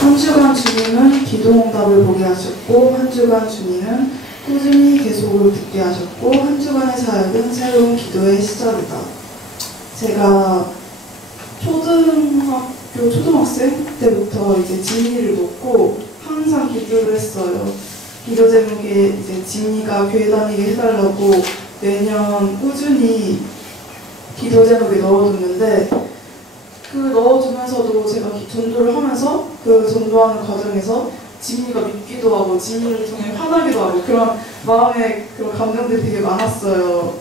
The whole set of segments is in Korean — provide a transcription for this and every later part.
한 주간 주님은 기도응답을 보게 하셨고, 한 주간 주님은 꾸준히 계속으로 듣게 하셨고, 한 주간의 사역은 새로운 기도의 시작이다. 제가 초등학생 때부터 이제 지민이를 놓고 항상 기도를 했어요. 기도 제목에 이제 지민이가 교회 다니게 해달라고 매년 꾸준히 기도 제목에 넣어뒀는데, 그 넣어두면서도 제가 전도를 하면서 그 전도하는 과정에서 지민이가 믿기도 하고 지민이를 통해 화나기도 하고 그런 마음의 그런 감정들이 되게 많았어요.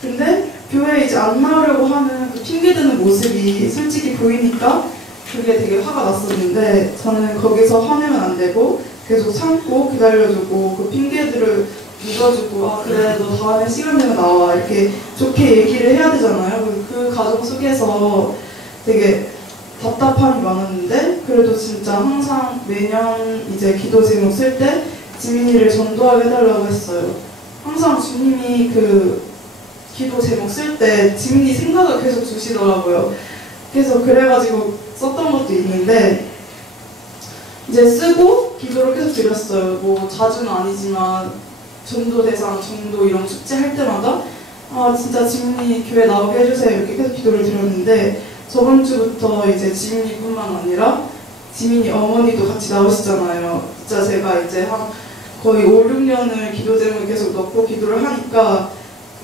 근데 교회에 이제 안 나오려고 하는 그 핑계대는 모습이 솔직히 보이니까 그게 되게 화가 났었는데, 저는 거기서 화내면 안 되고 계속 참고 기다려주고 그 핑계들을 믿어주고, 아 그래 너 다음에 시간 되면 나와 이렇게 좋게 얘기를 해야 되잖아요. 그 과정 속에서 되게 답답함이 많았는데, 그래도 진짜 항상 매년 이제 기도 제목 쓸 때 지민이를 전도하게 해달라고 했어요. 항상 주님이 그 기도 제목 쓸 때 지민이 생각을 계속 주시더라고요. 그래서 그래가지고 썼던 것도 있는데, 이제 쓰고 기도를 계속 드렸어요. 뭐 자주는 아니지만 전도 대상, 전도 이런 축제 할 때마다 아 진짜 지민이 교회 나오게 해주세요 이렇게 계속 기도를 드렸는데, 저번 주부터 이제 지민이뿐만 아니라 지민이 어머니도 같이 나오시잖아요. 진짜 제가 이제 한 거의 5, 6년을 기도 제목을 계속 넣고 기도를 하니까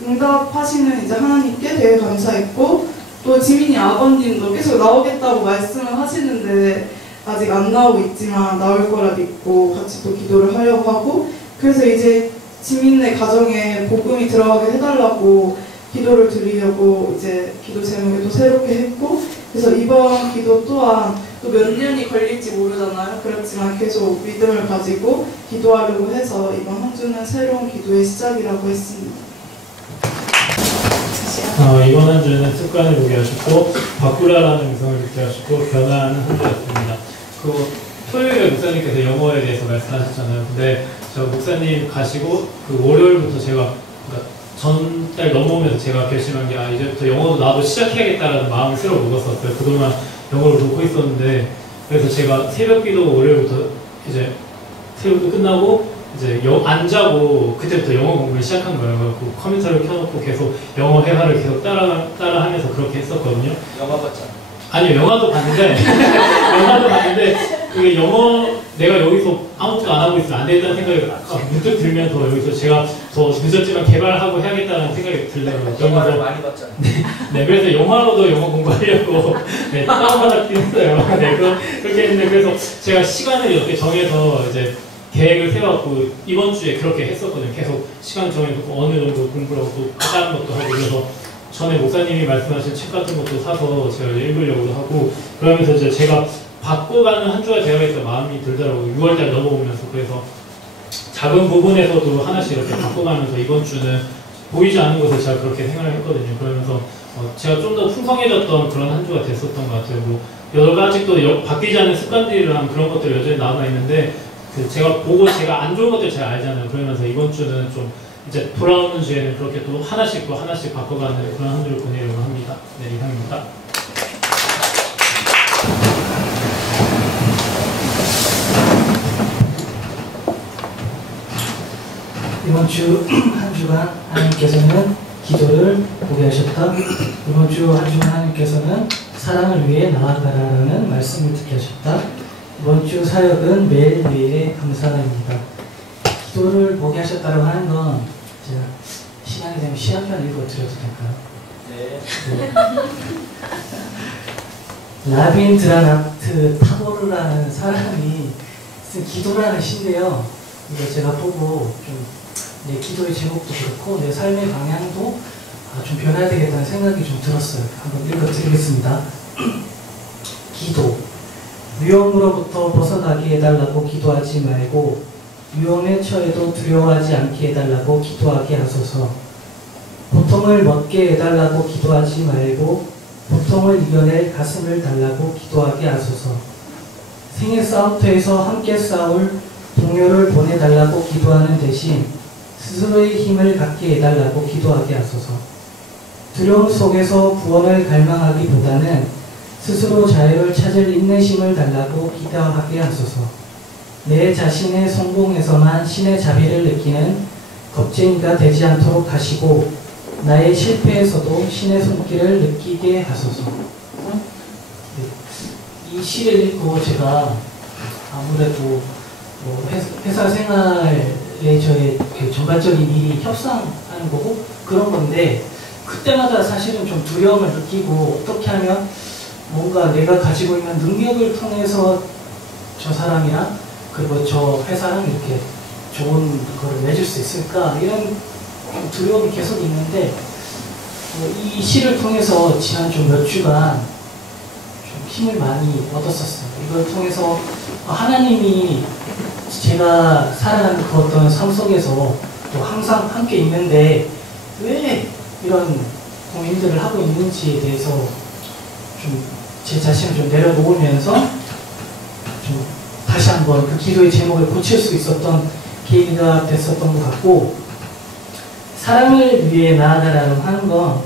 응답하시는 이제 하나님께 되게 감사했고, 또 지민이 아버님도 계속 나오겠다고 말씀을 하시는데 아직 안 나오고 있지만 나올 거라 믿고 같이 또 기도를 하려고 하고, 그래서 이제 지민의 가정에 복음이 들어가게 해달라고 기도를 드리려고 이제 기도 제목에 또 새롭게 했고, 그래서 이번 기도 또한 또 몇 년이 걸릴지 모르잖아요. 그렇지만 계속 믿음을 가지고 기도하려고 해서 이번 한 주는 새로운 기도의 시작이라고 했습니다. 이번 한 주는 습관을 보게 하셨고, 바꾸라라는 음성을 듣게 하셨고, 변화하는 한 주였습니다. 그 토요일에 목사님께서 영어에 대해서 말씀하셨잖아요. 근데 저 목사님 가시고 그 월요일부터 제가 전달 넘어오면서 제가 결심한 게, 이제부터 영어도 나도 시작해야겠다라는 마음을 새로 먹었었어요. 그동안 영어를 놓고 있었는데, 그래서 제가 새벽기도 월요일부터 이제 새벽도 끝나고 이제 안 자고 그때부터 영어 공부를 시작한 거예요. 그 컴퓨터를 켜놓고 계속 영어 회화를 계속 따라하면서 그렇게 했었거든요. 영화 봤잖아. 아니요, 영화도 봤는데 영화도 봤는데 그게 영어 내가 여기서 아무것도 안 하고 있으면 안 되겠다는 생각이 문득 들면서 여기서 제가 더 늦었지만 개발하고 해야겠다는 생각이 들더라고요. 영화를 많이 봤잖아요. 네, 그래서 영화로도 영어 공부하려고 다운받았긴 했어요. 네, 그렇게 했는데, 그래서 제가 시간을 이렇게 정해서 이제 계획을 세워갖고 이번 주에 그렇게 했었거든요. 계속 시간 정해놓고 어느 정도 공부를 하고 또 다른 것도 하고, 그래서 전에 목사님이 말씀하신 책 같은 것도 사서 제가 읽으려고도 하고, 그러면서 이제 제가 바꿔가는 한 주가 되어야겠다 마음이 들더라고요. 6월달 넘어오면서. 그래서 작은 부분에서도 하나씩 이렇게 바꿔가면서 이번 주는 보이지 않는 것을 제가 그렇게 생각을 했거든요. 그러면서 제가 좀 더 풍성해졌던 그런 한 주가 됐었던 것 같아요. 뭐 여러 가지 또 바뀌지 않는 습관들이랑 그런 것들이 여전히 남아있는데, 제가 보고 제가 안 좋은 것들 잘 알잖아요. 그러면서 이번 주는 좀 이제 돌아오는 주에는 그렇게 또 하나씩 바꿔가는 그런 한 주를 보내려고 합니다. 네, 이상입니다. 이번 주 한 주간 하나님께서는 기도를 보게 하셨다. 이번 주 한 주간 하나님께서는 사랑을 위해 나아가라라는 말씀을 듣게 하셨다. 이번 주 사역은 매일매일의 감사입니다. 기도를 보게 하셨다고 하는 건 제가 시간이 되면 시 한 편 읽어드려도 될까요? 네. 라빈드라나트 타고르라는 사람이 쓴 기도라는 시인데요. 이거 제가 보고 좀 내 기도의 제목도 그렇고 내 삶의 방향도 좀 변해야 되겠다는 생각이 좀 들었어요. 한번 읽어드리겠습니다. 기도. 위험으로부터 벗어나게 해달라고 기도하지 말고 위험에 처해도 두려워하지 않게 해달라고 기도하게 하소서. 고통을 먹게 해달라고 기도하지 말고 고통을 이겨낼 가슴을 달라고 기도하게 하소서. 생애 싸움터에서 함께 싸울 동료를 보내달라고 기도하는 대신 스스로의 힘을 갖게 해달라고 기도하게 하소서. 두려움 속에서 구원을 갈망하기보다는 스스로 자유를 찾을 인내심을 달라고 기도하게 하소서. 내 자신의 성공에서만 신의 자비를 느끼는 겁쟁이가 되지 않도록 하시고 나의 실패에서도 신의 손길을 느끼게 하소서. 이 시를 읽고 제가 아무래도 뭐 회사 생활에 저의 그 전반적인 일이 협상하는 거고 그런 건데 그때마다 사실은 좀 두려움을 느끼고 어떻게 하면 뭔가 내가 가지고 있는 능력을 통해서 저 사람이랑 그리고 저 회사랑 이렇게 좋은 거를 맺을 수 있을까 이런 좀 두려움이 계속 있는데 이 시를 통해서 지난 좀 몇 주간 좀 힘을 많이 얻었었어요. 이걸 통해서 하나님이 제가 살아가는 그 어떤 삶 속에서 또 항상 함께 있는데 왜 이런 고민들을 하고 있는지에 대해서 좀 제 자신을 좀 내려놓으면서 좀 다시 한번 그 기도의 제목을 고칠 수 있었던 계기가 됐었던 것 같고, 사랑을 위해 나아가라고 하는 건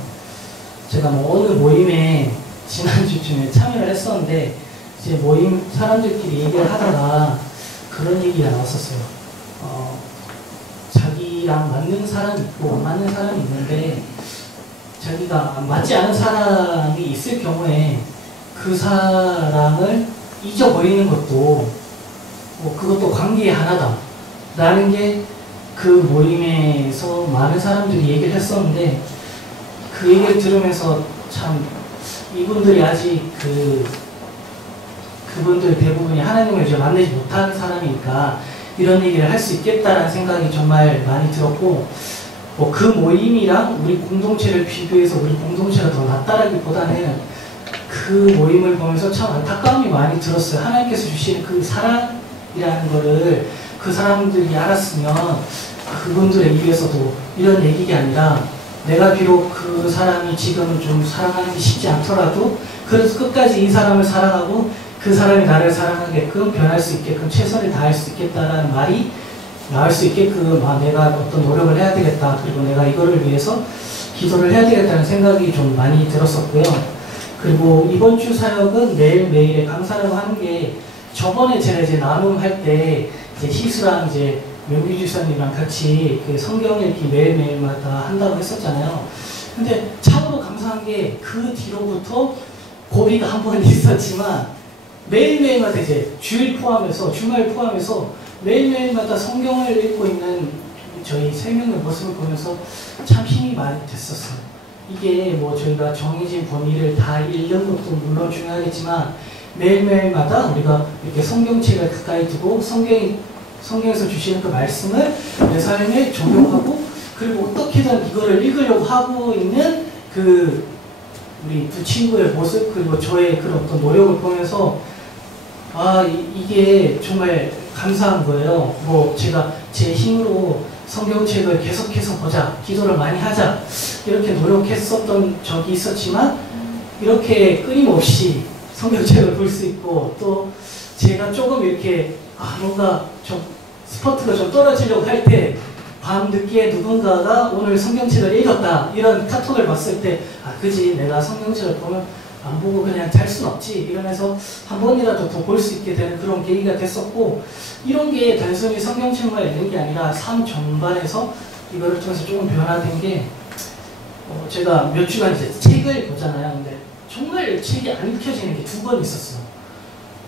제가 뭐 어느 모임에 지난주쯤에 참여를 했었는데 이제 모임 사람들끼리 얘기를 하다가 그런 얘기가 나왔었어요. 자기랑 맞는 사람이 있고 안 맞는 사람이 있는데 자기가 맞지 않은 사람이 있을 경우에 그 사랑을 잊어버리는 것도 그것도 관계의 하나다 라는 게 그 모임에서 많은 사람들이 얘기를 했었는데, 그 얘기를 들으면서 참 이분들이 아직 그분들 대부분이 하나님을 이제 만나지 못한 사람이니까 이런 얘기를 할 수 있겠다라는 생각이 정말 많이 들었고, 그 모임이랑 우리 공동체를 비교해서 우리 공동체가 더 낫다라기보다는 그 모임을 보면서 참 안타까움이 많이 들었어요. 하나님께서 주시는 그 사랑이라는 거를 그 사람들이 알았으면 그분들의 입에서도 이런 얘기가 아니라 내가 비록 그 사람이 지금은 좀 사랑하는 게 쉽지 않더라도 그래서 끝까지 이 사람을 사랑하고 그 사람이 나를 사랑하게끔 변할 수 있게끔 최선을 다할 수 있겠다라는 말이 나올 수 있게끔 내가 어떤 노력을 해야 되겠다, 그리고 내가 이거를 위해서 기도를 해야 되겠다는 생각이 좀 많이 들었었고요. 그리고 이번 주 사역은 매일매일의 강사라고 하는 게 저번에 제가 이제 나눔할 때 이제 희수랑 이제 명규 집사님이랑 같이 그 성경 읽기 매일매일마다 한다고 했었잖아요. 근데 참으로 감사한 게 그 뒤로부터 고비가 한 번 있었지만 매일매일마다 이제 주일 포함해서 주말 포함해서 매일매일마다 성경을 읽고 있는 저희 세 명의 모습을 보면서 참 힘이 많이 됐었어요. 이게 뭐 저희가 정해진 범위를 다 읽는 것도 물론 중요하겠지만 매일매일마다 우리가 이렇게 성경책을 가까이 두고 성경에서 주시는 그 말씀을 내 삶에 적용하고 그리고 어떻게든 이거를 읽으려고 하고 있는 그 우리 두 친구의 모습, 그리고 저의 그런 어떤 노력을 보면서 이게 정말 감사한 거예요. 제가 제 힘으로 성경책을 계속해서 보자, 기도를 많이 하자 이렇게 노력했었던 적이 있었지만 이렇게 끊임없이 성경책을 볼 수 있고, 또 제가 조금 이렇게 뭔가 좀 스포트가 좀 떨어지려고 할 때 밤늦게 누군가가 오늘 성경책을 읽었다 이런 카톡을 봤을 때 그지, 내가 성경책을 보면 안 보고 그냥 잘 순 없지 이러면서 한 번이라도 더 볼 수 있게 되는 그런 계기가 됐었고, 이런 게 단순히 성경책만 읽는 게 아니라 삶 전반에서 이거를 통해서 조금 변화된 게 제가 몇 주간 이제 책을 보잖아요. 근데 정말 책이 안 읽혀지는 게 2번 있었어요.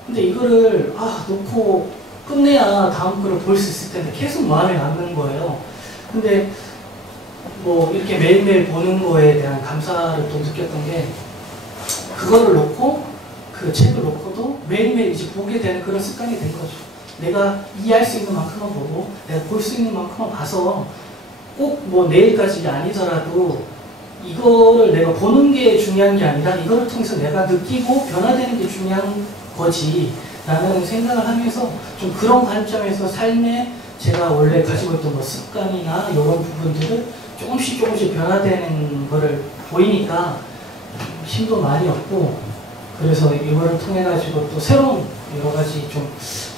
근데 이거를 놓고 끝내야 다음 거를 볼 수 있을 텐데 계속 마음에 남는 거예요. 근데 이렇게 매일매일 보는 거에 대한 감사를 또 느꼈던 게, 그거를 놓고 그 책을 놓고도 매일매일 이제 보게 되는 그런 습관이 된 거죠. 내가 이해할 수 있는 만큼만 보고 내가 볼 수 있는 만큼만 봐서 꼭 내일까지 아니더라도 이거를 내가 보는 게 중요한 게 아니라 이거를 통해서 내가 느끼고 변화되는 게 중요한 거지 라는 생각을 하면서 좀 그런 관점에서 삶에 제가 원래 가지고 있던 습관이나 이런 부분들을 조금씩 변화되는 거를 보이니까 힘도 많이 얻고, 그래서 이거를 통해 가지고 또 새로운 여러 가지 좀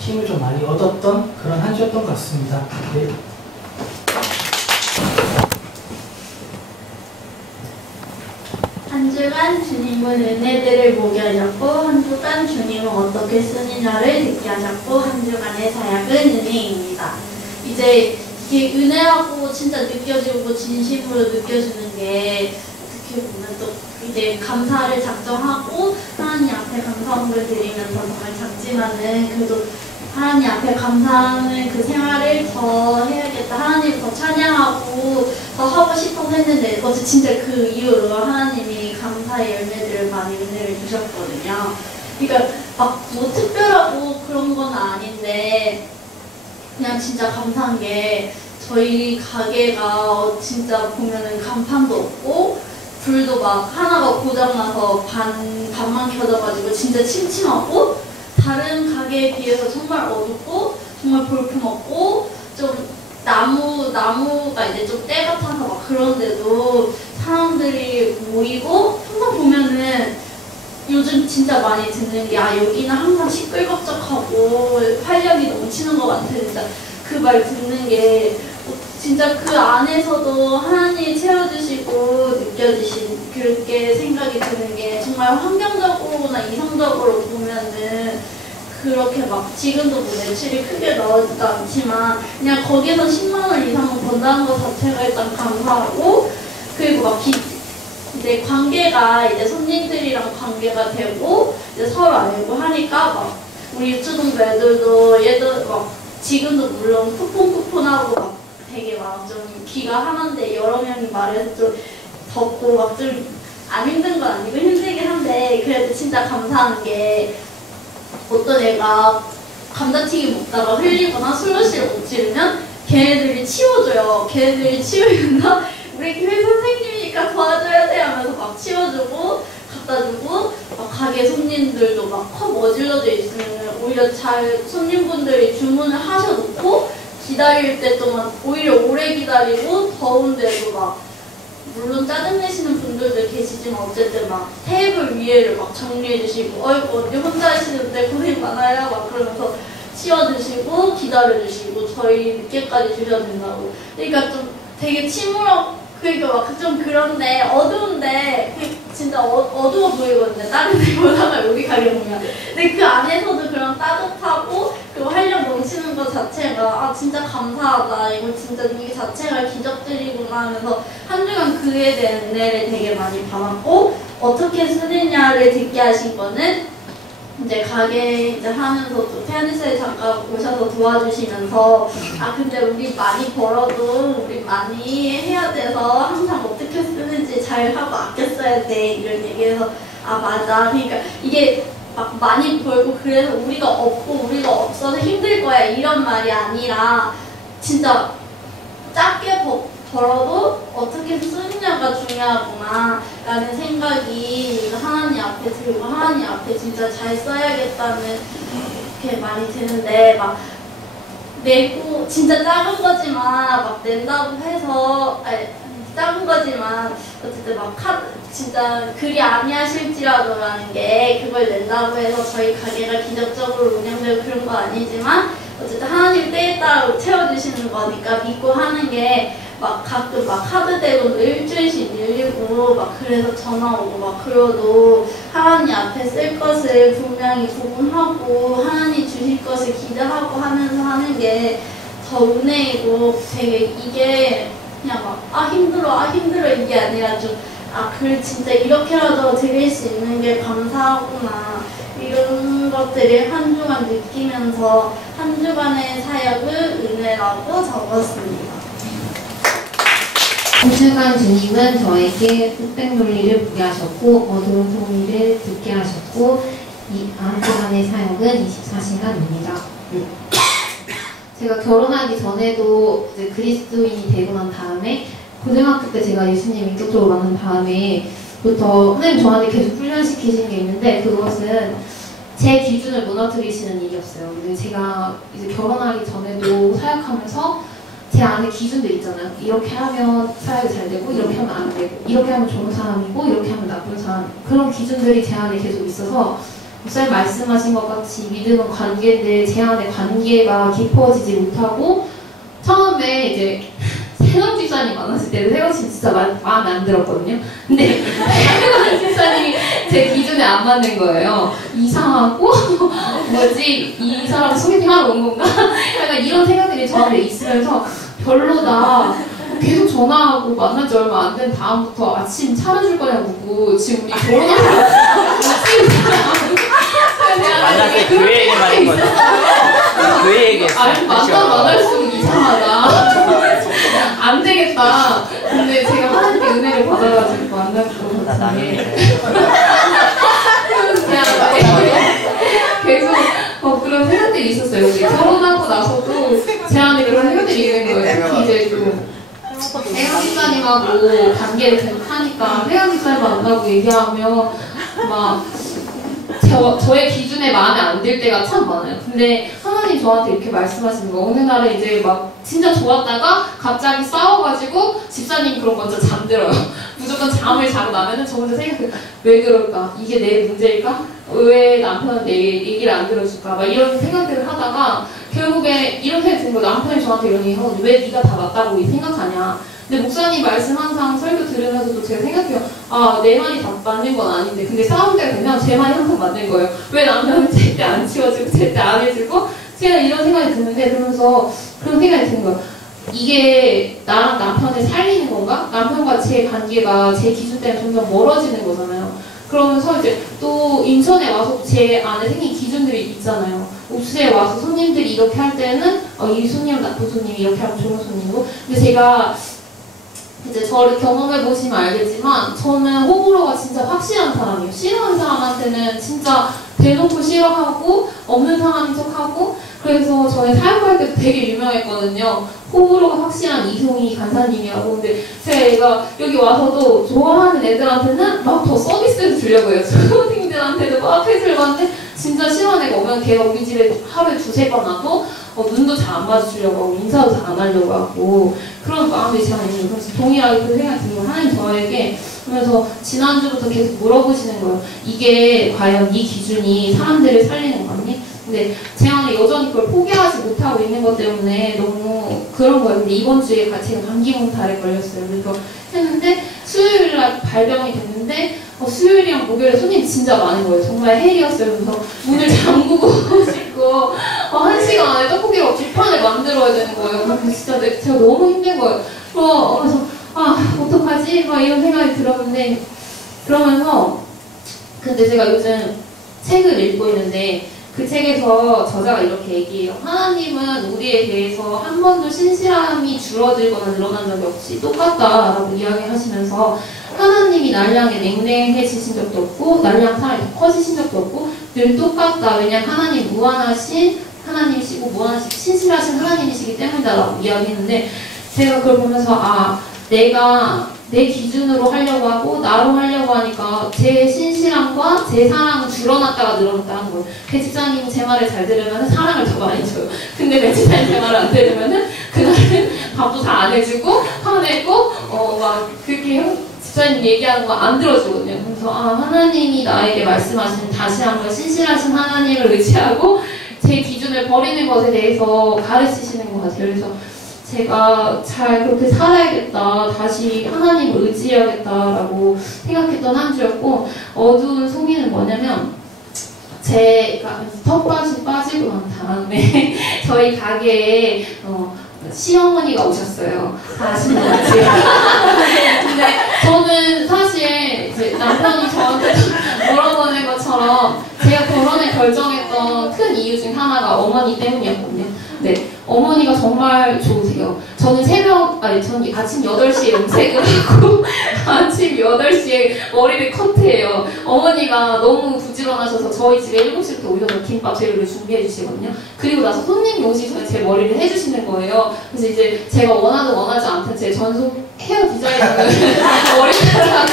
힘을 좀 많이 얻었던 그런 한 주였던 것 같습니다. 네. 한 주 주간 주님은 은혜들을 보게 하셨고 한 주간 주님은 어떻게 쓰느냐를 듣게 하셨고 한 주간의 사역은 은혜입니다. 이제 이게 은혜라고 진짜 느껴지고 진심으로 느껴지는 게 어떻게 보면 또 이제 감사를 작정하고 하나님 앞에 감사함을 드리면서 정말 작지만은 그래도 하나님 앞에 감사하는 그 생활을 더 해야겠다. 하나님 더 찬양하고 더 하고 싶어서 했는데 어제 진짜 그 이후로 하나님이 감사의 열매들을 많이 은혜를 주셨거든요. 그러니까 막 뭐 특별하고 그런 건 아닌데 그냥 진짜 감사한 게 저희 가게가 진짜 보면은 간판도 없고 불도 막 하나가 고장나서 반만 켜져가지고 진짜 침침하고 다른 가게에 비해서 정말 어둡고 정말 볼품없고 좀 나무가 이제 좀 때가 타서 막 그런데도 사람들이 모이고 항상 보면은 요즘 진짜 많이 듣는 게 여기는 항상 시끌벅적하고 활력이 넘치는 것 같아. 진짜 그 말 듣는 게 진짜 그 안에서도 하나님이 채워주시고 느껴지신 그렇게 생각이 드는 게 정말 환경적으로나 이성적으로 보면은 그렇게 막 지금도 뭐 매출이 크게 나오지도 않지만 그냥 거기서 10만 원 이상은 번다는 것 자체가 일단 감사하고 그리고 막 이제 관계가 이제 손님들이랑 관계가 되고 이제 서로 알고 하니까 막 우리 유초동부 애들도 얘들 막 지금도 물론 쿠폰하고 막 되게 막 좀 귀가 하나인데 여러 명이 말해서 좀 덥고 막 좀 안 힘든 건 아니고 힘들긴 한데 그래도 진짜 감사한 게 어떤 애가 감자튀김 먹다가 흘리거나 슬러시를 못 지르면 걔네들이 치워줘요. 걔네들이 치우면서 우리 교회 선생님이니까 도와줘야 돼 하면서 막 치워주고 갖다주고 막 가게 손님들도 막 컵 어질러져 있으면 오히려 잘 손님분들이 주문을 하셔놓고 기다릴 때 동안 오히려 오래 기다리고 더운데도 막 물론 짜증내시는 분들도 계시지만 어쨌든 막 테이블 위에를 막 정리해주시고 어이구 언니 혼자 하시는데 고생 많아요 막 그러면서 치워주시고 기다려주시고 저희 늦게까지 주셔야 된다고. 그러니까 좀 되게 그러니까 막 좀 그런데 어두운데 진짜 어두워 보이거든요. 다른 데보다가 우리 가게 보면. 근데 그 안에서도 그런 따뜻하고 그 활력 넘치는 것 자체가 진짜 감사하다. 이거 진짜 이 자체가 기적들이구나 하면서 한 주간 그에 대한 은혜를 되게 많이 받았고 어떻게 쓰느냐를 듣게 하신 거는 이제 가게 이제 하면서 또 태안이스에 잠깐 오셔서 도와주시면서 근데 우리 많이 벌어도 우리 많이 해야 돼서 항상 어떻게 쓰는지 잘 하고 아껴 써야 돼 이런 얘기해서 맞아. 그러니까 이게 막 많이 벌고 그래서 우리가 없고 우리가 없어서 힘들 거야 이런 말이 아니라 진짜 작게 벌어도 어떻게 쓰느냐가 중요하구나 라는 생각이 하나님 앞에 들고 하나님 앞에 진짜 잘 써야겠다는 게 많이 드는데 막 내고 진짜 작은 거지만 막 낸다고 해서 작은 거지만 어쨌든 막 진짜 그리 아니하실지라도라는 게 그걸 낸다고 해서 저희 가게가 기적적으로 운영되고 그런 거 아니지만 어쨌든 하나님 때에 따라 채워주시는 거니까 믿고 하는 게 막 가끔 막 카드대로도 일주일씩 밀리고 막 그래서 전화 오고 막 그래도 하나님 앞에 쓸 것을 분명히 구분하고 하나님 주실 것을 기대하고 하면서 하는 게 더 은혜이고 되게 이게 그냥 막 힘들어 이게 아니라 좀 그래 진짜 이렇게라도 드릴 수 있는 게 감사하구나 이런 것들을 한 주간 느끼면서 한 주간의 사역을 은혜라고 적었습니다. 한 주간 주님은 저에게 흑백 논리를 보게 하셨고 어두운 소리를 듣게 하셨고 이 한 주간의 사역은 24시간입니다. 제가 결혼하기 전에도 이제 그리스도인이 되고 난 다음에 고등학교 때 제가 예수님 인격적으로 만난 다음에부터 선생님 저한테 계속 훈련시키신 게 있는데 그것은 제 기준을 무너뜨리시는 일이었어요. 근데 제가 이제 결혼하기 전에도 사역하면서 제 안에 기준들 있잖아요. 이렇게 하면 사역이 잘 되고 이렇게 하면 안 되고 이렇게 하면 좋은 사람이고 이렇게 하면 나쁜 사람 그런 기준들이 제 안에 계속 있어서 목사님 말씀하신 것 같이 믿음은 관계인데 제 안에 관계가 깊어지지 못하고 처음에 이제 태영 집사님 만났을 때는 태영 진짜 마음에 안 들었거든요. 근데 태영 집사님이 제 기준에 안 맞는 거예요. 이상하고 뭐지 이 사람 소개팅 하러 온 건가? 약간 이런 생각들이 저한테 있으면서 별로다. 계속 전화하고 만난 지 얼마 안 된 다음부터 아침 차려줄 거냐고 묻고 지금 우리 결혼하고 만날 때 그 얘기만 했거든. 그 얘기했어. 아니 만날수록 이상하다. 안 되겠다. 근데 제가 하나님께 은혜를 받아가지고 만날 것 같은데 계속 그런 생각들이 있었어요. 우리 결혼하고 나서도 제 안에 그런 생각들이 있는 거예요. 특히 이제 좀 태영 집사님하고 관계를 계속 하니까 태영 집사님 만나고 얘기하면 막 저의 기준에 마음에 안 들 때가 참 많아요. 근데 하나님 저한테 이렇게 말씀하시는 거 어느 날에 이제 막 진짜 좋았다가 갑자기 싸워가지고 집사님 그런 거 진짜 잠들어요. 무조건 잠을 자고 나면은 저 혼자 생각해요. 왜 그럴까? 이게 내 문제일까? 왜 남편은 내 얘기를 안 들어줄까? 막 이런 생각들을 하다가 결국에 이런 생각이 드는 거예요. 남편이 저한테 이런 얘기 하거든요. 왜 네가 다 맞다고 생각하냐? 근데 목사님 말씀 항상 설교 들으면서도 제가 생각해요. 아, 내 말이 다 맞는 건 아닌데. 근데 싸울 때가 되면 제 말이 항상 맞는 거예요. 왜 남편은 제때 안 치워주고 제때 안 해주고? 제가 이런 생각이 드는데 그러면서 그런 생각이 드는 거예요. 이게 나랑 남편을 살리는 건가? 남편과 제 관계가 제 기준 때문에 점점 멀어지는 거잖아요. 그러면서 이제 또 인천에 와서 제 안에 생긴 기준들이 있잖아요. 옥수수에 와서 손님들이 이렇게 할 때는 이 손님은 나쁜 손님이 이렇게 하면 좋은 손님이고. 근데 제가 이제 저를 경험해 보시면 알겠지만 저는 호불호가 진짜 확실한 사람이에요. 싫어하는 사람한테는 진짜 대놓고 싫어하고 없는 사람인 척하고. 그래서 저는 사역할 때도 되게 유명했거든요. 호불호가 확실한 이송이 간사님이라고. 근데 제가 여기 와서도 좋아하는 애들한테는 막 더 서비스를 주려고 해요. 초딩들한테도 막 해주려고 하는데 진짜 싫어하는 애가 오면 걔가 우리 집에 하루에 2-3번 와도 눈도 잘 안 마주치려고 하고 인사도 잘 안 하려고 하고 그런 마음이 제가 있는 거예요. 그래서 동일하게 그 생각이 드는 거예요. 하나님 저에게 그러면서 지난주부터 계속 물어보시는 거예요. 이게 과연 이 기준이 사람들을 살리는 거니? 근데 제 안에 여전히 그걸 포기하지 못하고 있는 것 때문에 너무 그런 거예요. 근데 이번 주에 제가 감기 몽탈에 걸렸어요. 그래서 했는데 수요일날 발병이 됐는데 수요일이랑 목요일에 손님이 진짜 많은 거예요. 정말 헬이었어요. 그래서 문을 잠그고 싶고 1시간 안에 떡볶이를 2판을 만들어야 되는 거예요. 그래서 진짜 제가 너무 힘든 거예요. 그래서 어떡하지? 막 이런 생각이 들었는데 그러면서 근데 제가 요즘 책을 읽고 있는데 그 책에서 저자가 이렇게 얘기해요. 하나님은 우리에 대해서 한 번도 신실함이 줄어들거나 늘어난 적이 없이 똑같다라고 이야기하시면서 하나님이 날 향해 냉랭해지신 적도 없고 날 향해 사랑이 더 커지신 적도 없고 늘 똑같다. 왜냐하면 하나님 무한하신 하나님이시고 무한하신 신실하신 하나님이시기 때문이다라고 이야기했는데 제가 그걸 보면서 내가 내 기준으로 하려고 하고 나로 하려고 하니까 제 신실함과 제 사랑은 줄어났다가 늘어났다 하는 거예요. 배 집사님이 제 말을 잘 들으면 사랑을 더 많이 줘요. 근데 배 집사님이 제 말을 안 들으면 그날은 밥도 잘 안 해주고 화내고 막 그렇게 집사님 얘기하는 거 안 들어주거든요. 그래서 하나님이 나에게 말씀하시는 다시 한번 신실하신 하나님을 의지하고 제 기준을 버리는 것에 대해서 가르치시는 것 같아요. 그래서 제가 잘 그렇게 살아야겠다, 다시 하나님을 의지해야겠다라고 생각했던 한 주였고, 어두운 송이는 뭐냐면 제가 텃밭이 빠지고 난 다음에 저희 가게에 시어머니가 오셨어요. 아시는 것 같아요. 근데 저는 사실 이제 남편이 저한테 물어보는 것처럼 제가 결혼을 결정했던 큰 이유 중 하나가 어머니 때문이었거든요. 네, 어머니가 정말 좋으세요. 저는 저는 아침 8시에 염색을 하고 아침 8시에 머리를 커트해요. 어머니가 너무 부지런하셔서 저희 집에 7시부터 오셔서 김밥 재료를 준비해 주시거든요. 그리고 나서 손님이 오시기 전에 제 머리를 해주시는 거예요. 그래서 이제 제가 원하든 원하지 않든 제 전속 헤어 디자이너는 머리카락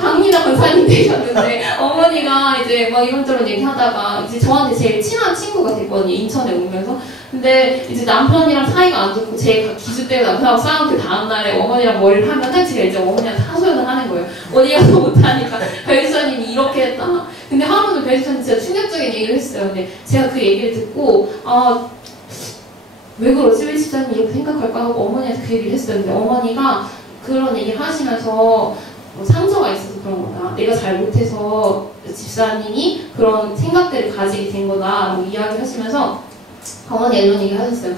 강민아 권사님 되셨는데 어머니가 이제 막 이런저런 얘기하다가 이제 저한테 제일 친한 친구가 됐거든요. 인천에 오면서. 근데 이제 남편이랑 사이가 안 좋고 제 기준 때문에 남편하고 싸운 그 다음날에 어머니랑 머리를 하면은 제가 이제 어머니한테 하소연을 하는 거예요. 어디가 더 못하니까 배주사님이 이렇게 했다. 근데 하루는 배주사님 진짜 충격적인 얘기를 했어요. 근데 제가 그 얘기를 듣고 왜 그러지? 왜 집사님이 이렇게 생각할까 하고 어머니한테 그 얘기를 했어요. 근데 어머니가 그런 얘기를 하시면서 뭐 상처가 있어서 그런 거다. 내가 잘 못해서 집사님이 그런 생각들을 가지게 된 거다. 뭐 이야기를 하시면서 어머니가 이런 얘기를 하셨어요.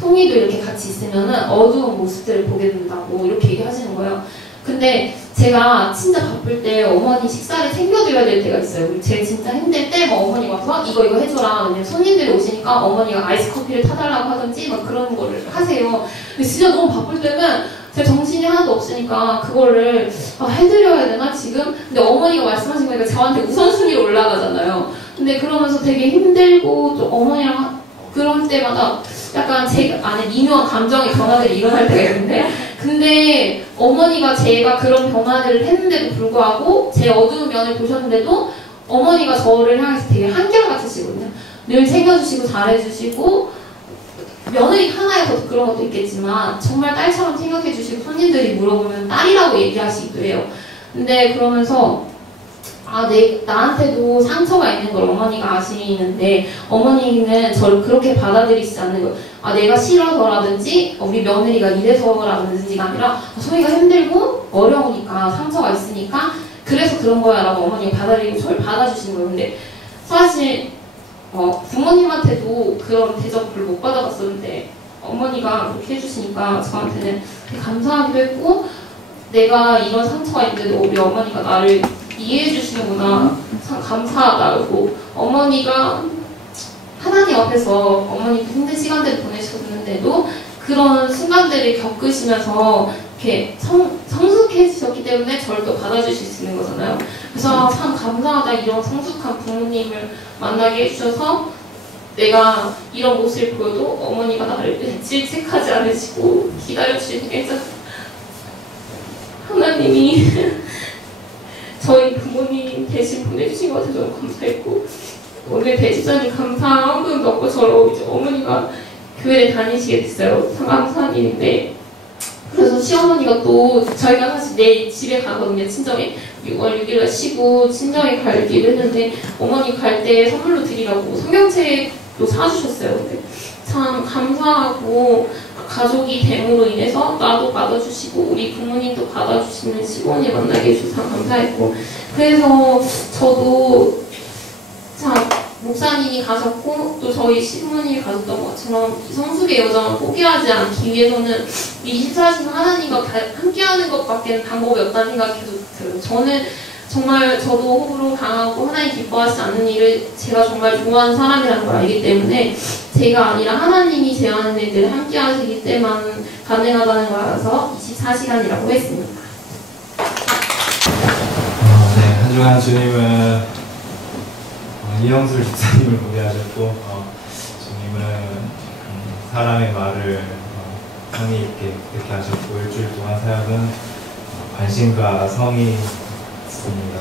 송이도 이렇게 같이 있으면은 어두운 모습들을 보게 된다고 이렇게 얘기하시는 거예요. 근데 제가 진짜 바쁠 때 어머니 식사를 챙겨드려야 될 때가 있어요. 제가 진짜 힘들 때 뭐 어머니 와서 이거 해줘라. 왜냐면 손님들이 오시니까 어머니가 아이스 커피를 타달라고 하든지 막 그런 거를 하세요. 근데 진짜 너무 바쁠 때는 제 정신이 하나도 없으니까 그거를 해드려야 되나 지금? 근데 어머니가 말씀하신 거니까 저한테 우선순위로 올라가잖아요. 근데 그러면서 되게 힘들고 또 어머니랑 그런 때마다 약간 제 안에 미묘한 감정의 변화들이 일어날 때가 있는데 근데 어머니가 제가 그런 변화들을 했는데도 불구하고 제 어두운 면을 보셨는데도 어머니가 저를 향해서 되게 한결같으시거든요. 늘 챙겨주시고 잘해주시고 며느리 하나여서 그런 것도 있겠지만 정말 딸처럼 생각해주시고 손님들이 물어보면 딸이라고 얘기하시기도 해요. 근데 그러면서 나한테도 상처가 있는 걸 어머니가 아시는데 어머니는 저를 그렇게 받아들이지 않는 거예요. 내가 싫어서라든지 우리 며느리가 이래서라든지가 아니라 소희가 힘들고 어려우니까 상처가 있으니까 그래서 그런 거야 라고 어머니가 받아들이고 저를 받아주시는 거예요. 근데 사실 부모님한테도 그런 대접을 별로 못 받아봤었는데 어머니가 그렇게 해주시니까 저한테는 되게 감사하기도 했고 내가 이런 상처가 있는데도 우리 어머니가 나를 이해해 주시는구나 참 감사하다고 어머니가 하나님 앞에서 어머니도 힘든 시간들을 보내셨는데도 그런 순간들을 겪으시면서 이렇게 성숙해지셨기 때문에 저를 또 받아주실 수 있는 거잖아요. 그래서 참 감사하다 이런 성숙한 부모님을 만나게 해주셔서 내가 이런 모습을 보여도 어머니가 나를 질책하지 않으시고 기다려주시니까 하나님이 저희 부모님 대신 보내주신 것 같아서 너무 감사했고 오늘 대집사님 감사한 마음도 없고 저로 이제 어머니가 교회를 다니시게 됐어요. 참 감사한 일인데 그래서 시어머니가 또 저희가 사실 내일 집에 가거든요. 친정에 6월 6일날 쉬고 친정에 갈 길을 했는데 어머니 갈 때 선물로 드리라고 성경책도 사주셨어요. 근데 참 감사하고 가족이 됨으로 인해서 나도 받아주시고 우리 부모님도 받아주시는 시부모님 만나게 해주셔서 참 감사했고 그래서 저도 참 목사님이 가셨고 또 저희 시부모님이 가셨던 것처럼 성숙의 여정을 포기하지 않기 위해서는 24시간 하나님과 함께하는 것밖에 방법이 없다는 생각이 계속 들어요. 저는 정말 저도 호불호 강하고 하나님 기뻐하지 않는 일을 제가 정말 좋아하는 사람이라는 걸 알기 때문에 제가 아니라 하나님이 제안하는 일들을 함께 하시기 때만 가능하다는 걸 알아서 24시간이라고 했습니다. 네, 한 주간 주님은 이영술 집사님을 보내하셨고 주님은 사람의 말을 성의 있게 그렇게 하셨고 일주일 동안 사역은 관심과 성의 있습니다.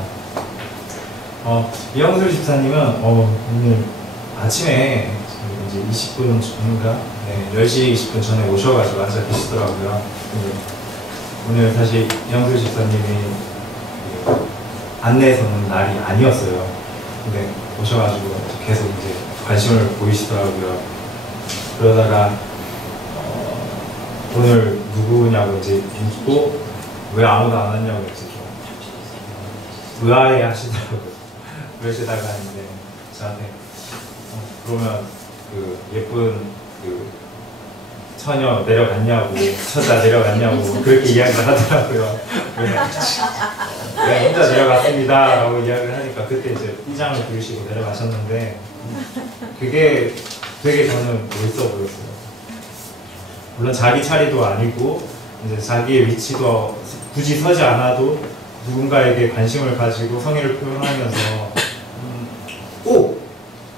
이영술 집사님은 오늘 아침에 이제 20분 전인가 10시 20분 전에 오셔가지고 앉아 계시더라고요. 오늘 사실 이영술 집사님이 안내서는 날이 아니었어요. 근데 오셔가지고 계속 이제 관심을 보이시더라고요. 그러다가 오늘 누구냐고 이제 묻고 왜 아무도 안 왔냐고 이제 좀 의아해 하시더라고요. 그러시다가 이제 저한테 그러면 그 예쁜 그 처녀 내려갔냐고 처자 내려갔냐고 그렇게 이야기를 하더라고요. 네, 혼자 내려갔습니다 라고 이야기를 하니까 그때 이제 삐장을 부르시고 내려가셨는데 그게 되게 저는 멋있어 보였어요. 물론 자기 차례도 아니고 이제 자기의 위치도 굳이 서지 않아도 누군가에게 관심을 가지고 성의를 표현하면서 꼭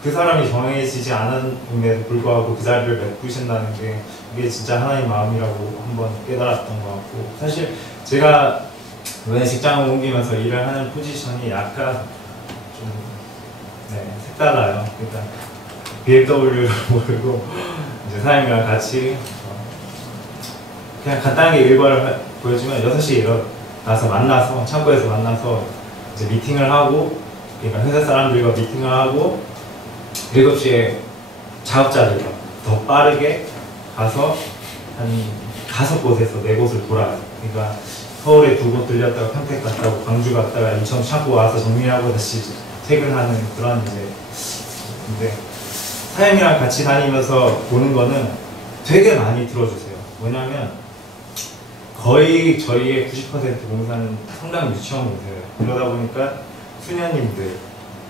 그 사람이 정해지지 않았음에도 불구하고 그 자리를 메꾸신다는 게 이게 진짜 하나님 마음이라고 한번 깨달았던 것 같고 사실 제가 이번에 직장을 옮기면서 일을 하는 포지션이 약간 좀 색달라요. 그러니까 BMW를 몰고 이제 사장님이랑 같이 그냥 간단하게 일과를 보여주면 6시에 일어나서 만나서 창고에서 만나서 이제 미팅을 하고 그러니까 회사 사람들과 미팅을 하고 7시에 작업자들과 더 빠르게 가서 한 5곳에서 4곳을 돌아요. 그러니까 서울에 2곳 들렸다가 평택 갔다가 광주 갔다가 인천 찾고 와서 정리하고 다시 퇴근하는 그런 이제. 근데 사장님이랑 같이 다니면서 보는 거는 되게 많이 들어주세요. 뭐냐면 거의 저희의 90% 공사는 상당히 유치원 공사예요. 그러다 보니까 수녀님들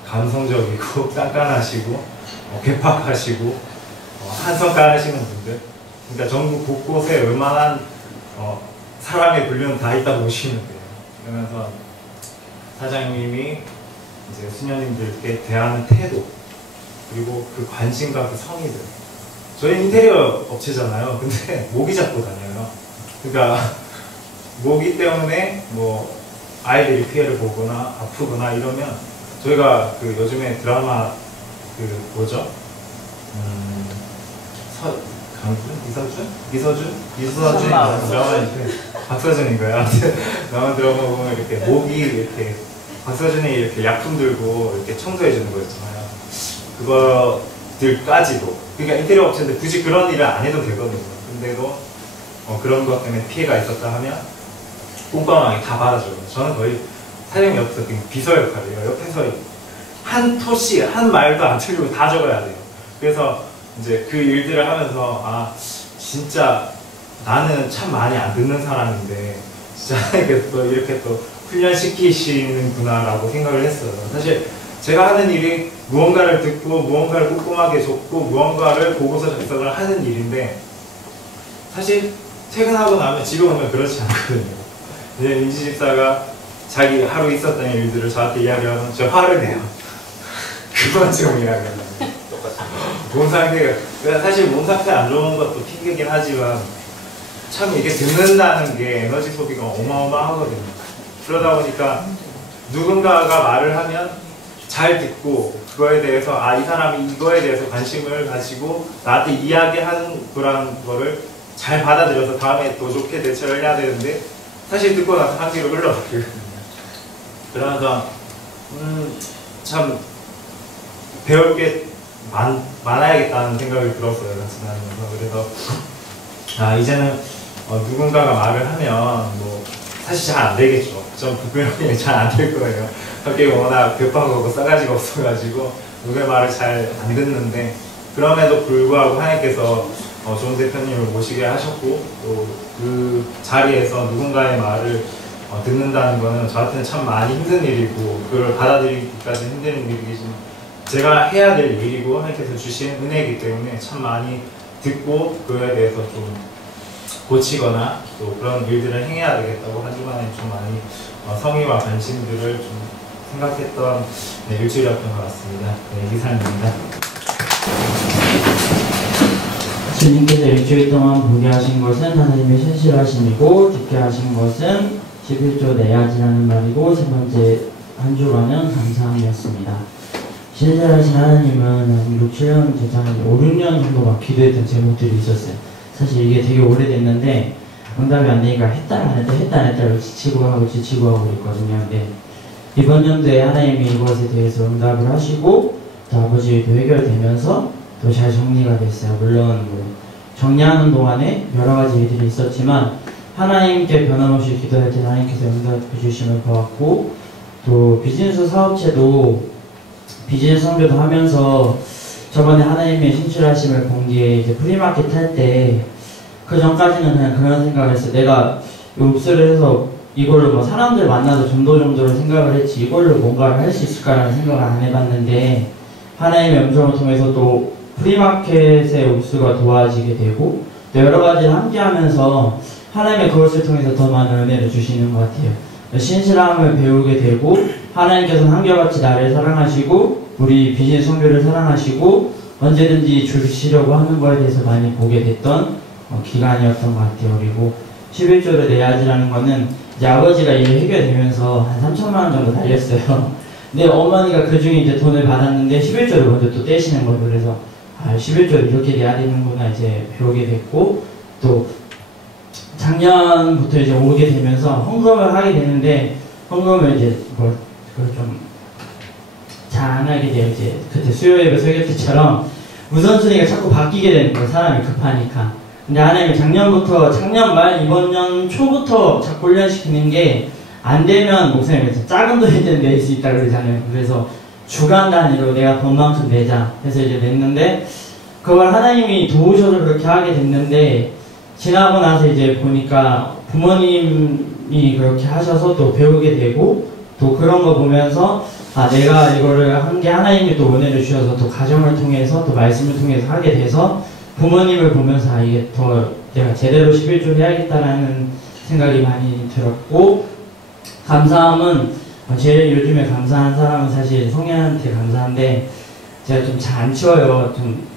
감성적이고 깐깐하시고 괴팍하시고 한성깔 하시는 분들, 그러니까 전국 곳곳에 웬만한 사람의 분류는 다 있다고 보시면 돼요. 그러면서 사장님이 이제 수녀님들께 대하는 태도, 그리고 그 관심과 그 성의들. 저희 인테리어 업체잖아요. 근데 모기 잡고 다녀요. 그러니까 모기 때문에 뭐 아이들이 피해를 보거나 아프거나 이러면 저희가 그 요즘에 드라마 그 뭐죠? 이서준 드라마 박서준인가요? 아무튼 드라마 보면 이렇게 모기 이렇게 박서준이 이렇게 약품 들고 이렇게 청소해 주는 거 있잖아요. 그거들까지도, 그러니까 인테리어 업체인데 굳이 그런 일을 안 해도 되거든요. 근데도 그런 것 때문에 피해가 있었다 하면 꼼꼼하게 다 받아줘요. 저는 거의 사장님 옆에서 비서 역할이에요. 옆에서 한 토시 한 말도 안 틀리고 다 적어야 돼요. 그래서 이제 그 일들을 하면서 아 진짜 나는 참 많이 안 듣는 사람인데 진짜 이렇게 또 훈련시키시는구나라고 생각을 했어요. 사실 제가 하는 일이 무언가를 듣고 무언가를 꼼꼼하게 적고 무언가를 보고서 작성을 하는 일인데 사실 퇴근하고 나면 집에 오면 그렇지 않거든요. 이제 민지 집사가 자기 하루 있었던 일들을 저한테 이야기하면 저 화를 내요. 그만 좀 이야기하면 몸 상태가, 사실 몸 상태 안 좋은 것도 핑계긴 하지만 참 이게 듣는다는 게 에너지 소비가 어마어마하거든요. 그러다 보니까 누군가가 말을 하면 잘 듣고 그거에 대해서 아 이 사람이 이거에 대해서 관심을 가지고 나한테 이야기하는 그런 거를 잘 받아들여서 다음에 더 좋게 대처를 해야 되는데 사실 듣고 나서 한 뒤로 흘러가거든요. 그러면서 참 배울 게 많아야겠다는 생각이 들었어요. 같이 다니면서. 그래서 아 이제는 누군가가 말을 하면 뭐 사실 잘 안 되겠죠. 좀 부끄러움이 잘 안 될 거예요. 성격이 워낙 급하고 싸가지가 없어가지고 누구의 말을 잘 안 듣는데 그럼에도 불구하고 하나님께서 좋은 대표님을 모시게 하셨고 또 그 자리에서 누군가의 말을 듣는다는 거는 저한테는 참 많이 힘든 일이고 그걸 받아들이기까지 힘든 일이지만 제가 해야 될 일이고 하나님께서 주신 은혜이기 때문에 참 많이 듣고 그거에 대해서 좀 고치거나 또 그런 일들을 행해야 되겠다고 한 주간에 좀 많이 성의와 관심들을 좀 생각했던 일주일이었던 것 같습니다. 네, 이상입니다. 주님께서 일주일 동안 보게 하신 것은 하나님의 신실하심이고 듣게 하신 것은 11조 내야지라는 말이고 세 번째 한 주간은 감사함이었습니다. 신실하신 하나님은 한 6, 7년 전에 5, 6년 정도 막 기도했던 제목들이 있었어요. 사실 이게 되게 오래됐는데 응답이 안 되니까 했다 안 했다 지치고 하고 그랬거든요. 근데 이번 연도에 하나님이 이것에 대해서 응답을 하시고 또 아버지에도 해결되면서 또 잘 정리가 됐어요. 물론 뭐 정리하는 동안에 여러 가지 일들이 있었지만 하나님께 변함없이 기도할 때 하나님께서 응답해 주심을 보았고 또 비즈니스 사업체도 비즈니스 선교도 하면서 저번에 하나님의 신실하심을 본 게 이제 프리마켓 할 때 그 전까지는 그냥 그런 생각을 했어요. 내가 옵스를 해서 이걸로 뭐 사람들 만나서 정도를 생각을 했지 이걸로 뭔가를 할 수 있을까라는 생각을 안 해봤는데 하나님의 음성을 통해서 또 프리마켓의 옵스가 도와지게 되고 또 여러 가지를 함께 하면서 하나님의 그것을 통해서 더 많은 은혜를 주시는 것 같아요. 신실함을 배우게 되고 하나님께서는 한결같이 나를 사랑하시고 우리 비즈니스 선교를 사랑하시고 언제든지 주시려고 하는 거에 대해서 많이 보게 됐던 기간이었던 것 같아요. 그리고 11조를 내야지라는 거는 이제 아버지가 일 해결되면서 한 3천만 원 정도 달렸어요. 근데 어머니가 그 중에 이제 돈을 받았는데 11조를 먼저 또 떼시는 거예요. 그래서 11조를 이렇게 내야 되는구나 이제 배우게 됐고 또 작년부터 이제 오게 되면서 헌금을 하게 되는데 헌금을 이제 그걸 좀 잘 안 하게 돼요. 이제 그때 수요예배 설교 때처럼 우선순위가 자꾸 바뀌게 되는 거예요. 사람이 급하니까. 근데 하나님이 작년 말 이번 년 초부터 자꾸 훈련시키는 게 안 되면 목사님이 작은 돈이 낼 수 있다 그러잖아요. 그래서 주간 단위로 내가 돈만큼 내자 해서 이제 냈는데 그걸 하나님이 도우셔서 그렇게 하게 됐는데 지나고 나서 이제 보니까 부모님이 그렇게 하셔서 또 배우게 되고 또 그런 거 보면서 아 내가 이거를 한 게 하나님이 또 은혜를 주셔서 또 가정을 통해서 또 말씀을 통해서 하게 돼서 부모님을 보면서 아 이게 더 내가 제대로 11조 해야겠다라는 생각이 많이 들었고 감사함은 제일 요즘에 감사한 사람은 사실 성현한테 감사한데 제가 좀 잘 안 치워요. 좀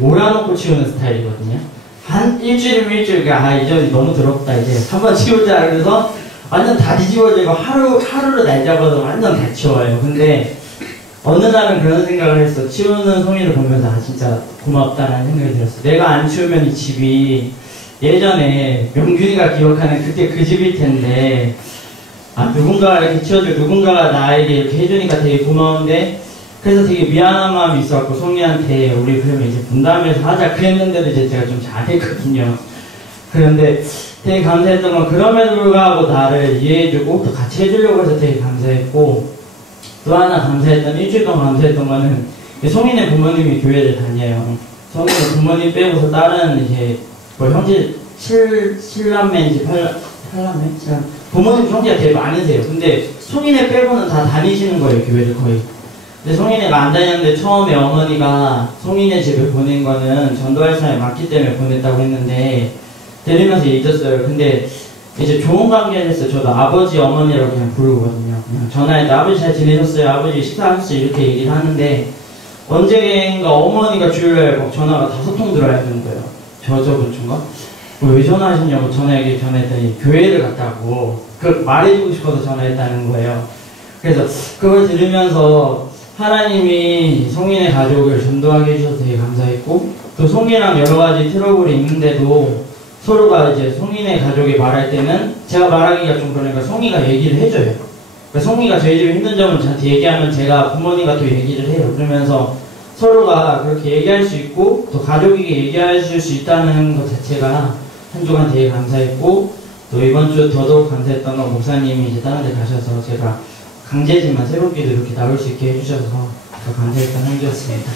몰아놓고 치우는 스타일이거든요. 한 일주일이면 이제 너무 더럽다 이제 한번 치우자 그래서 완전 다 뒤집어지고 하루를 날 잡아서 완전 다 치워요. 근데 어느 날은 그런 생각을 했어. 치우는 송이를 보면서 아 진짜 고맙다라는 생각이 들었어. 내가 안 치우면 이 집이 예전에 명균이가 기억하는 그때 그 집일 텐데 아 누군가가 이렇게 치워주고 누군가가 나에게 이렇게 해주니까 되게 고마운데 그래서 되게 미안한 마음이 있어갖고 송이한테 우리 그러면 이제 분담해서 하자 그랬는데도 이제 제가 좀 잘했거든요. 그런데 되게 감사했던 건 그럼에도 불구하고 나를 이해해주고 또 같이 해주려고 해서 되게 감사했고 또 하나 감사했던 일주일 동안 감사했던 거는 송이네 부모님이 교회를 다녀요. 송이네 부모님 빼고서 다른 이제 뭐 형제 7남매인지 8남매? 부모님 형제가 되게 많으세요. 근데 송이네 빼고는 다 다니시는 거예요 교회를 거의. 근데 송이네가 안 다녔는데 처음에 어머니가 송이네 집을 보낸 거는 전도할 사람이 많기 때문에 보냈다고 했는데 데리면서 잊었어요. 근데 이제 좋은 관계를 했어요. 저도 아버지 어머니라고 그냥 부르거든요. 그냥 전화할 때 아버지 잘 지내셨어요? 아버지 식사하셨어요? 이렇게 얘기를 하는데 언젠가 어머니가 주일날 막 전화가 5통 들어야 되는 거예요. 저번 주인가? 왜 전화하셨냐고 전화했더니 교회를 갔다고 말해주고 싶어서 전화했다는 거예요. 그래서 그걸 들으면서 하나님이 송이네 가족을 전도하게 해주셔서 되게 감사했고 또 송이랑 여러 가지 트러블이 있는데도 서로가 이제 송이네 가족이 말할 때는 제가 말하기가 좀 그러니까 송이가 얘기를 해줘요. 그러니까 송이가 저희 집에 힘든 점을 저한테 얘기하면 제가 부모님과 또 얘기를 해요. 그러면서 서로가 그렇게 얘기할 수 있고 또 가족에게 얘기할 수 있다는 것 자체가 한 주간 되게 감사했고 또 이번 주 더더욱 감사했던 건 목사님이 이제 다른 데 가셔서 제가 강제지만 새롭게도 이렇게 나올 수 있게 해주셔서 더 감사했던 한 주였습니다.